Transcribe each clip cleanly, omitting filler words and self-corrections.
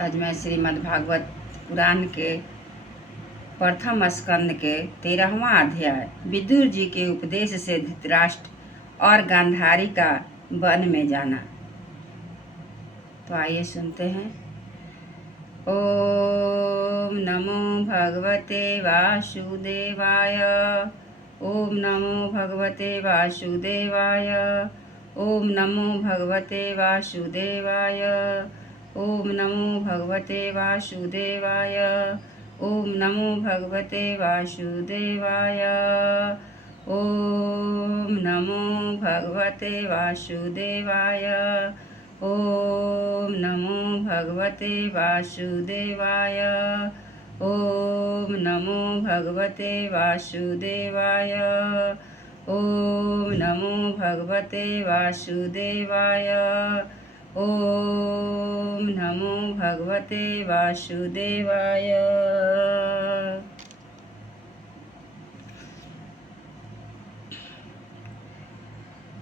आज मैं श्रीमद् भागवत पुराण के प्रथम स्कंद के 13वां अध्याय विदुर जी के उपदेश से धृतराष्ट्र और गांधारी का वन में जाना। तो आइए सुनते हैं। ओम नमो भगवते वासुदेवाय। ओम नमो भगवते वासुदेवाय। ओम नमो भगवते वासुदेवाय। ओम नमो भगवते वासुदेवाय। ओम नमो भगवते वासुदेवाय। ओम नमो भगवते वासुदेवाय। ओम नमो भगवते वासुदेवाय। ओम नमो भगवते वासुदेवाय। ओम नमो भगवते वासुदेवाय। ओम नमो भगवते वासुदेवाय।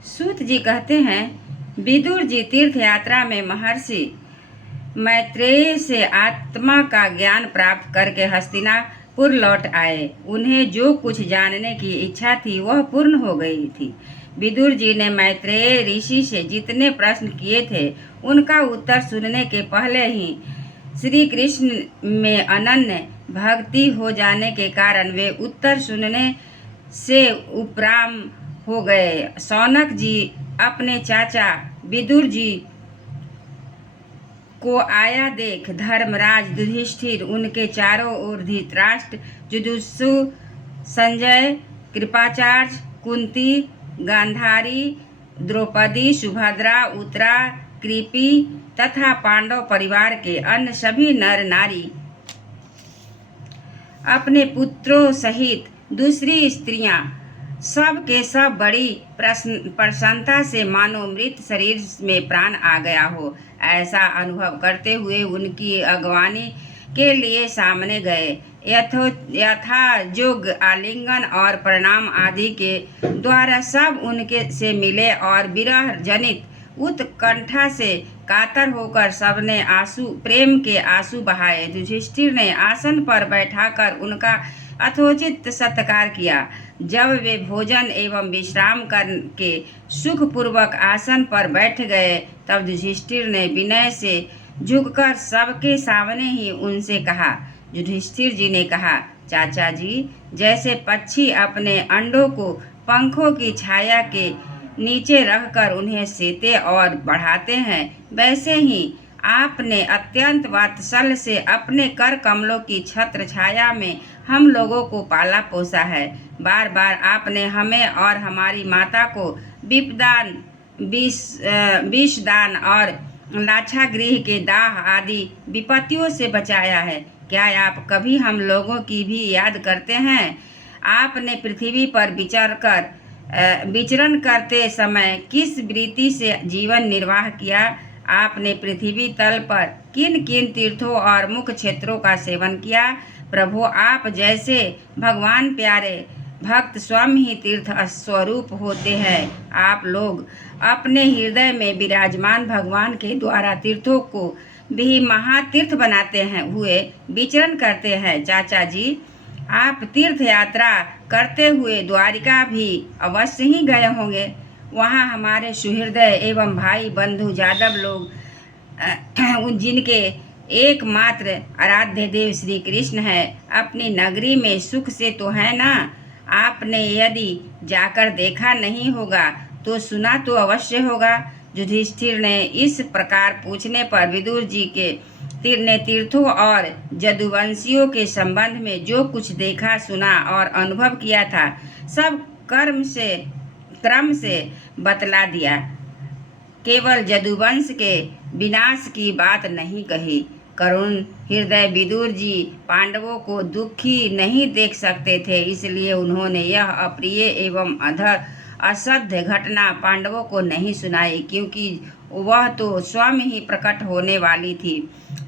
सूत जी कहते हैं, विदुर जी तीर्थ यात्रा में महर्षि मैत्रेय से आत्मा का ज्ञान प्राप्त करके हस्तिनापुर लौट आए। उन्हें जो कुछ जानने की इच्छा थी वह पूर्ण हो गई थी। विदुर जी ने मैत्रेय ऋषि से जितने प्रश्न किए थे उनका उत्तर सुनने के पहले ही श्री कृष्ण में अनन्य भक्ति हो जाने के कारण वे उत्तर सुनने से उपराम हो गए। शौनक जी अपने चाचा विदुर जी को आया देख धर्मराज युधिष्ठिर, उनके चारों ओर धृतराष्ट्र, युधिष्ठिर, संजय, कृपाचार्य, कुंती, गांधारी, द्रौपदी, सुभद्रा, उत्तरा, कृपी तथा पांडव परिवार के अन्य सभी नर नारी अपने पुत्रों सहित दूसरी स्त्रियां सब के सब बड़ी प्रसन्नता से मानो मृत शरीर में प्राण आ गया हो ऐसा अनुभव करते हुए उनकी अगवानी के लिए सामने गए। यथा जोग आलिंगन और प्रणाम आदि के द्वारा सब उनके से मिले और विरह जनित उत्कंठा से कातर होकर सबने आंसू प्रेम के आंसू बहाए। युधिष्ठिर ने आसन पर बैठाकर उनका यथोचित सत्कार किया। जब वे भोजन एवं विश्राम करके सुखपूर्वक आसन पर बैठ गए तब युधिष्ठिर ने विनय से झुककर सबके सामने ही उनसे कहा। युधिष्ठिर जी ने कहा, चाचा जी, जैसे पक्षी अपने अंडों को पंखों की छाया के नीचे रखकर उन्हें सेते और बढ़ाते हैं, वैसे ही आपने अत्यंत वात्सल्य से अपने कर कमलों की छत्र छाया में हम लोगों को पाला पोसा है। बार बार आपने हमें और हमारी माता को विपदान, विषदान और लाक्षागृह के दाह आदि विपत्तियों से बचाया है। क्या आप कभी हम लोगों की भी याद करते हैं? आपने पृथ्वी पर विचरण करते समय किस वृत्ति से जीवन निर्वाह किया? आपने पृथ्वी तल पर किन किन तीर्थों और मुख्य क्षेत्रों का सेवन किया? प्रभु, आप जैसे भगवान प्यारे भक्त स्वयं ही तीर्थ स्वरूप होते हैं। आप लोग अपने हृदय में विराजमान भगवान के द्वारा तीर्थों को भी महातीर्थ बनाते हैं हुए विचरण करते हैं। चाचा जी, आप तीर्थ यात्रा करते हुए द्वारिका भी अवश्य ही गए होंगे। वहाँ हमारे सुहृदय एवं भाई बंधु यादव लोग जिनके एकमात्र आराध्य देव श्री कृष्ण है, अपनी नगरी में सुख से तो है ना? आपने यदि जाकर देखा नहीं होगा तो सुना तो अवश्य होगा। युधिष्ठिर ने इस प्रकार पूछने पर विदुर जी के तीर्थों और यदुवंशियों के संबंध में जो कुछ देखा, सुना और अनुभव किया था सब क्रम से बतला दिया। केवल यदुवंश के विनाश की बात नहीं कही। करुण हृदय विदुर जी पांडवों को दुखी नहीं देख सकते थे, इसलिए उन्होंने यह अप्रिय एवं असह्य घटना पांडवों को नहीं सुनाई, क्योंकि वह तो स्वयं ही प्रकट होने वाली थी।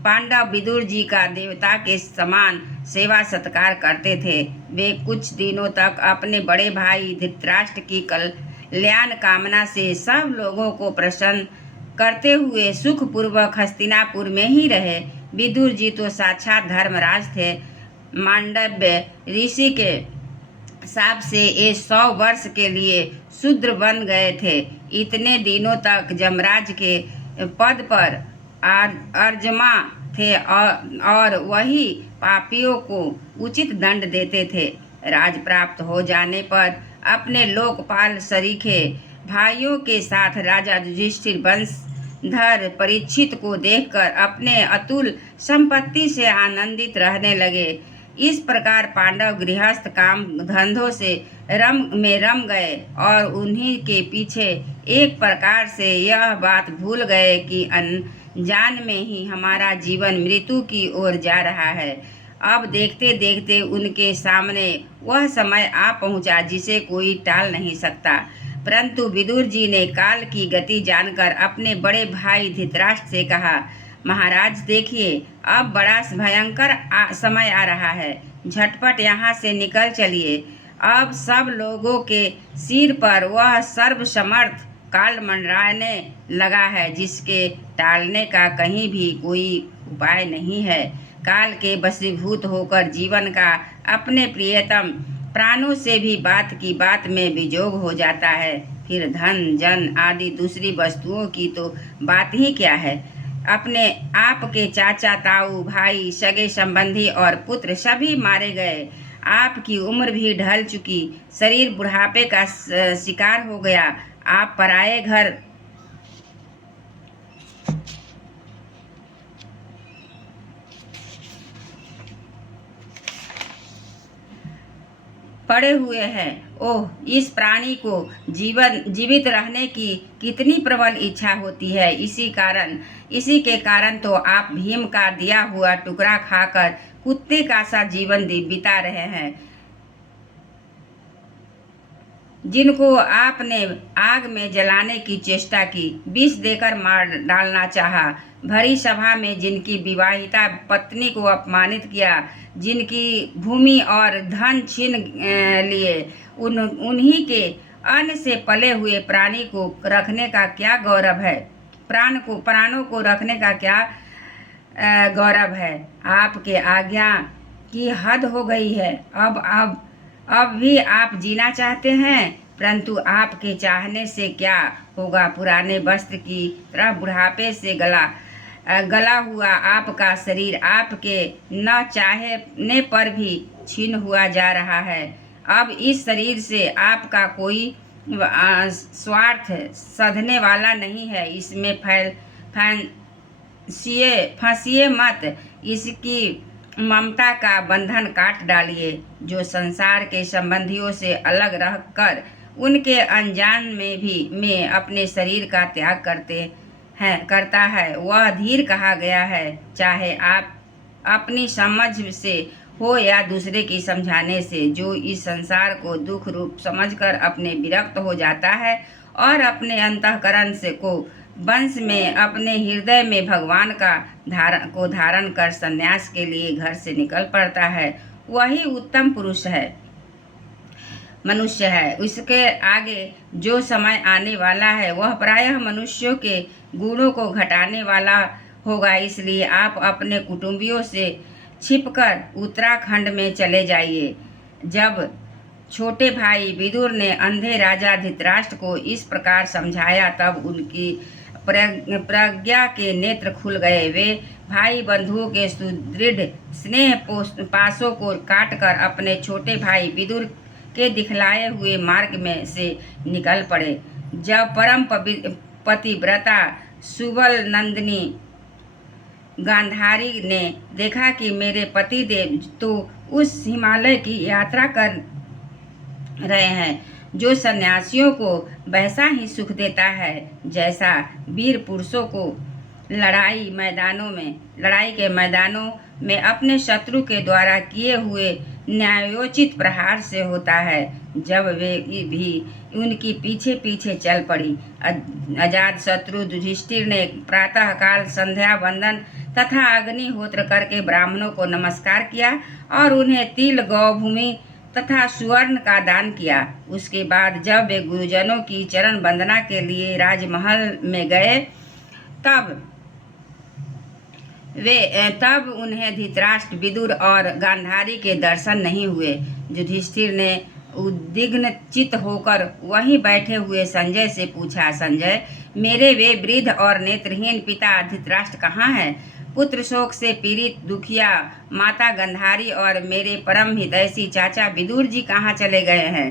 पांडव विदुर जी का देवता के समान सेवा सत्कार करते थे। वे कुछ दिनों तक अपने बड़े भाई धृतराष्ट्र की कल्याण कामना से सब लोगों को प्रसन्न करते हुए सुखपूर्वक हस्तिनापुर में ही रहे। विदुर जी तो साक्षात धर्मराज थे। मांडव्य ऋषि के शाप से ये 100 वर्ष के लिए शूद्र बन गए थे। इतने दिनों तक यमराज के पद पर अर्जमा थे और वही पापियों को उचित दंड देते थे। राज प्राप्त हो जाने पर अपने लोकपाल सरीखे भाइयों के साथ राजा युधिष्ठिर वंशधर परीक्षित को देखकर अपने अतुल संपत्ति से आनंदित रहने लगे। इस प्रकार पांडव गृहस्थ काम धंधों से रम गए और उन्हीं के पीछे एक प्रकार से यह बात भूल गए कि अनजान में ही हमारा जीवन मृत्यु की ओर जा रहा है। अब देखते देखते उनके सामने वह समय आ पहुंचा जिसे कोई टाल नहीं सकता। परंतु विदुर जी ने काल की गति जानकर अपने बड़े भाई धृतराष्ट्र से कहा, महाराज देखिए, अब बड़ा भयंकर समय आ रहा है। झटपट यहाँ से निकल चलिए। अब सब लोगों के सिर पर वह सर्वसमर्थ काल मंडराने लगा है जिसके टालने का कहीं भी कोई उपाय नहीं है। काल के वशीभूत होकर जीवन का अपने प्रियतम प्राणों से भी बात की बात में विजोग हो जाता है। फिर धन जन आदि दूसरी वस्तुओं की तो बात ही क्या है। अपने आप के चाचा ताऊ भाई सगे संबंधी और पुत्र सभी मारे गए। आपकी उम्र भी ढल चुकी, शरीर बुढ़ापे का शिकार हो गया। आप पराये घर पड़े हुए हैं। ओह, इस प्राणी को जीवित रहने की कितनी प्रबल इच्छा होती है। इसी के कारण तो आप भीम का दिया हुआ टुकड़ा खाकर कुत्ते का सा जीवन बिता रहे हैं, जिनको आपने आग में जलाने की चेष्टा की, विष देकर मार डालना चाहा। भरी सभा में जिनकी विवाहिता पत्नी को अपमानित किया, जिनकी भूमि और धन छीन लिए, उन्हीं के अन्न से पले हुए प्राणी को रखने का क्या गौरव है। प्राणों को रखने का क्या गौरव है। आपके आज्ञा की हद हो गई है। अब भी आप जीना चाहते हैं, परंतु आपके चाहने से क्या होगा। पुराने वस्त्र की तरह बुढ़ापे से गला हुआ आपका शरीर आपके न चाहने पर भी छीन हुआ जा रहा है। अब इस शरीर से आपका कोई स्वार्थ सधने वाला नहीं है। इसमें फंसिए मत। इसकी ममता का बंधन काट डालिए। जो संसार के संबंधियों से अलग रहकर उनके अनजान में अपने शरीर का त्याग करता है, वह धीर कहा गया है। चाहे आप अपनी समझ से हो या दूसरे की समझाने से, जो इस संसार को दुख रूप समझकर अपने विरक्त हो जाता है और अपने अंतःकरण से को वंश में अपने हृदय में भगवान का धारण कर संन्यास के लिए घर से निकल पड़ता है, वही उत्तम मनुष्य है। उसके आगे जो समय आने वाला है वह प्रायः मनुष्यों के गुणों को घटाने वाला होगा। इसलिए आप अपने कुटुंबियों से छिपकर उत्तराखंड में चले जाइए। जब छोटे भाई विदुर ने अंधे राजा धृतराष्ट्र को इस प्रकार समझाया, तब उनकी प्रज्ञा के नेत्र खुल गए। वे भाई बंधुओं के सुदृढ़ स्नेह पाशों को काटकर अपने छोटे भाई विदुर के दिखलाए हुए मार्ग में से निकल पड़े। जब परम पतिव्रता सुबल नंदिनी गांधारी ने देखा कि मेरे पति देव तो उस हिमालय की यात्रा कर रहे हैं जो सन्यासियों को वैसा ही सुख देता है जैसा वीर पुरुषों को लड़ाई के मैदानों में अपने शत्रु के द्वारा किए हुए न्यायोचित प्रहार से होता है। जब वे भी उनकी पीछे पीछे चल पड़ी, अजात शत्रु युधिष्ठिर ने प्रातःकाल संध्या वंदन तथा अग्निहोत्र करके ब्राह्मणों को नमस्कार किया और उन्हें तिल गौभूमि तथा सुवर्ण का दान किया। उसके बाद जब वे गुरुजनों की चरण वंदना के लिए राजमहल में गए, तब तब उन्हें धृतराष्ट्र, विदुर और गांधारी के दर्शन नहीं हुए। युधिष्ठिर ने उद्विग्न चित्त होकर वहीं बैठे हुए संजय से पूछा, संजय, मेरे वे वृद्ध और नेत्रहीन पिता धृतराष्ट्र कहाँ हैं? पुत्र शोक से पीड़ित दुखिया माता गांधारी और मेरे परम हितैषी चाचा विदुर जी कहाँ चले गए हैं?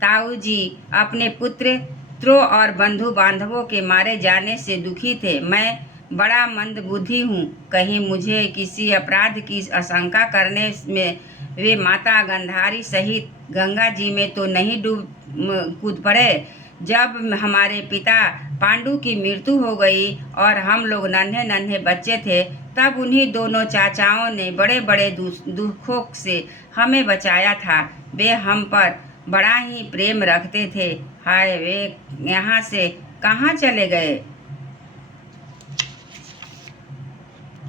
ताऊ जी अपने पुत्रों और बंधु बांधवों के मारे जाने से दुखी थे। मैं बड़ा मंदबुद्धि हूँ, कहीं मुझे किसी अपराध की आशंका करने में वे माता गांधारी सहित गंगा जी में तो नहीं कूद पड़े। जब हमारे पिता पांडु की मृत्यु हो गई और हम लोग नन्हे नन्हे बच्चे थे, तब उन्हीं दोनों चाचाओं ने बड़े बड़े दुखों से हमें बचाया था। वे हम पर बड़ा ही प्रेम रखते थे। हाय, वे यहाँ से कहाँ चले गए?